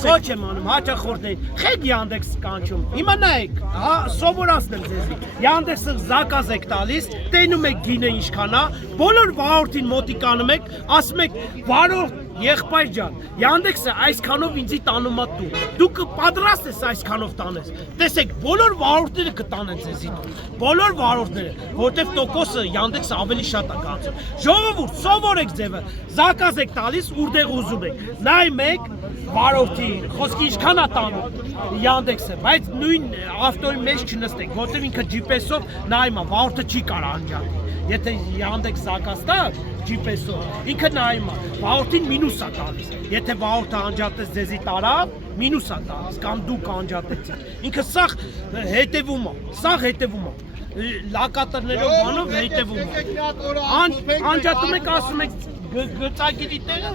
Ոչ եմ անում, հաճախորդներին, խեք Yandex կանչում, հիմա նայեք, սովորացնեմ ձեզի, Yandex-ը զակազ եք տալիս, տենում եք գինը ինչքան է, բոլոր վարորդին մոտիկանում եք, ասում եք, վարորդ եղբայր ջան, Yandex-ը այսքանով ինձի տանում է տուն, դու կպատրաստ ես այսքանով տանես, տեսեք, բոլոր վարորդները կտանեն ձեզի տուն, բոլոր վարորդները, որտև տոկոսը Yandex-ը ավելի շատ է գացում, ժողովուրդ, սովորեք ձևը, զակազ եք տալիս, ուրդեղ ուզում եք, նայում եք, վարորդին, խոսքի ինչքան է տանում Yandex-ը, բայց նույն ավտոյի մեջ չնստեք, որտև ինքը GPS-ով նայում է, վարորդը չի կարող անջատի, եթե Yandex զակազ տա, GPS-ով, ինքը նայում է, վարորդին մինուս է տալիս, եթե վարորդը անջատես ձեզի տարավ, մինուս է տալիս, կամ դուք անջատեցիք, ինքը սաղ հետևում է, լակատերներով բանով հետևում է, անջատում եք, ասում եք գծագիրի տերը,